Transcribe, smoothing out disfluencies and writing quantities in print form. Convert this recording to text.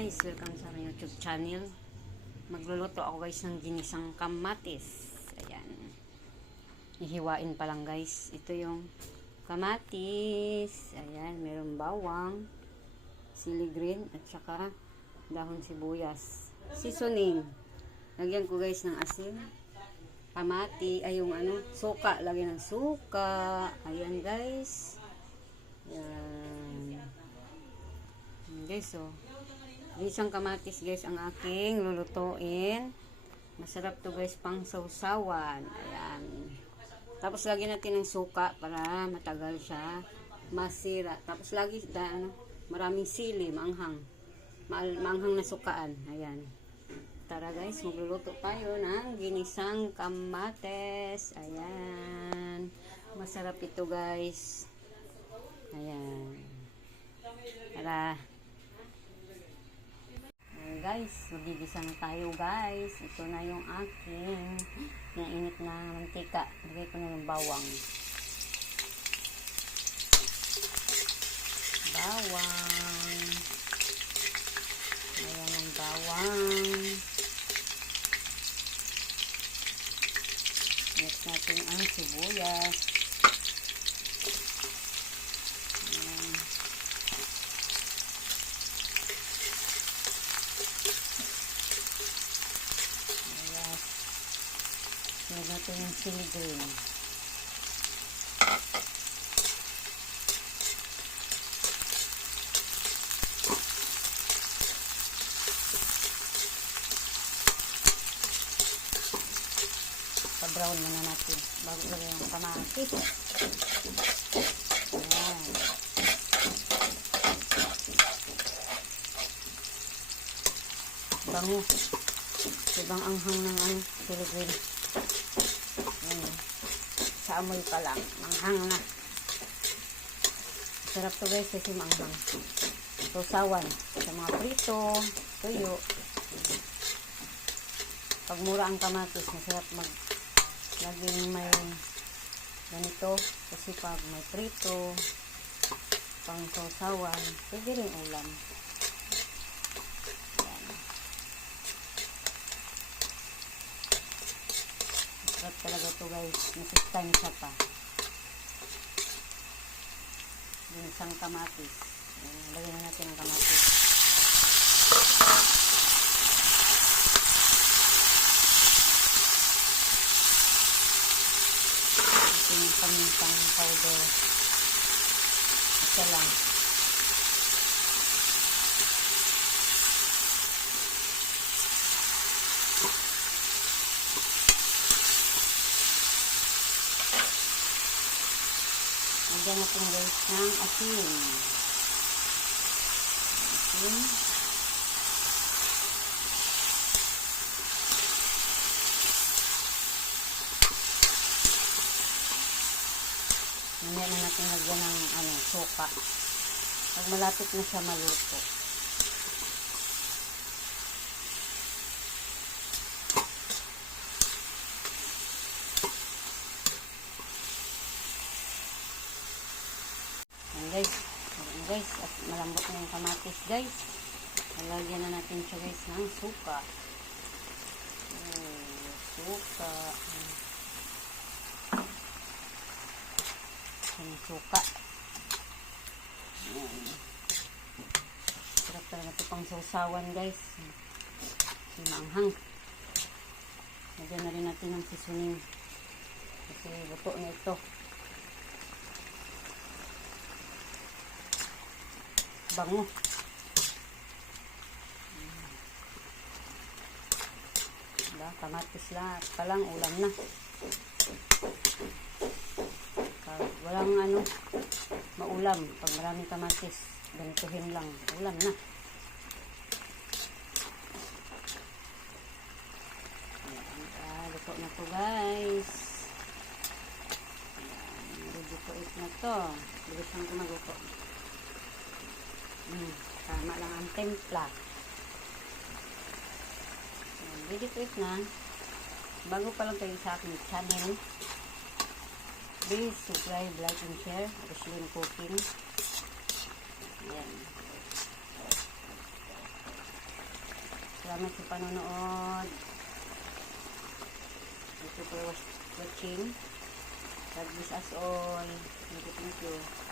guys, welcome sa my YouTube channel. Magluluto ako guys ng ginisang kamatis. Ayan. Ihiwain pa lang guys. Ito yung kamatis. Ayan, mayroong bawang, sili green, at saka dahon sibuyas. Seasoning. Lagyan ko guys ng asin, kamati, ay yung suka. Lagyan ng suka. Ayan guys. Ayan. Guys, so isang kamatis guys ang aking lulutuin. Masarap to guys, pang sausawan. Ayan. Tapos lagyan natin ng suka para matagal siya masira. Tapos lagi maraming sili, maanghang. Maanghang na sukaan. Ayan. Tara guys, magluluto tayo ng ginisang kamatis. Ayan. Masarap ito guys. Ayan. Tara. Guys, magigisa na tayo guys. Ito na yung aking nainit na mantika. Lagay ko na yung bawang. Ayan ang bawang. Next natin ang sibuyas. Lagyan natin yung sili green. Pa-brown muna natin bago lagyan yung kamatis. Ayan. Bango. Ibang anghang ng sili green. Sa amoy pa lang, manghang na. Sarap to guys kasi manghang. Sausawan sa mga prito, tuyo. Pag mura ang kamatis, masarap laging may ganito. Kasi pag may prito, pang sausawan, pwede rin ulam. Sarap talaga to guys. Masustansya pa. Ginisang kamatis. Lagyan na natin ang kamatis. Ito yung pamintang powder. Isa lang. Lagyan natin guys ng asin. Mamaya na natin lagyan ng suka. Pag malapit na siya maluto. Guys, at malambot na yung kamatis guys. Lalagyan na natin siya guys ng suka. Suka. Yung suka. Sarap talaga ito pang sausawan guys. Maanghang. Lagyan na rin natin ng seasoning. Kasi luto na ito. Bango. Kamatis lang pa lang, ulam na. Walang maulam. Pag maraming kamatis, ganituhin lang, ulam na. Luto na to guys. Ready to eat na to. Bilisan ko magluto. Tama lang ang templa. Ready to eat na. Bago pa lang kayo sa aking channel, please subscribe, like, and share. Roslyn Cooking. Ayan. Salamat sa panonood. Thank you for watching. God bless us all. Thank you, thank you.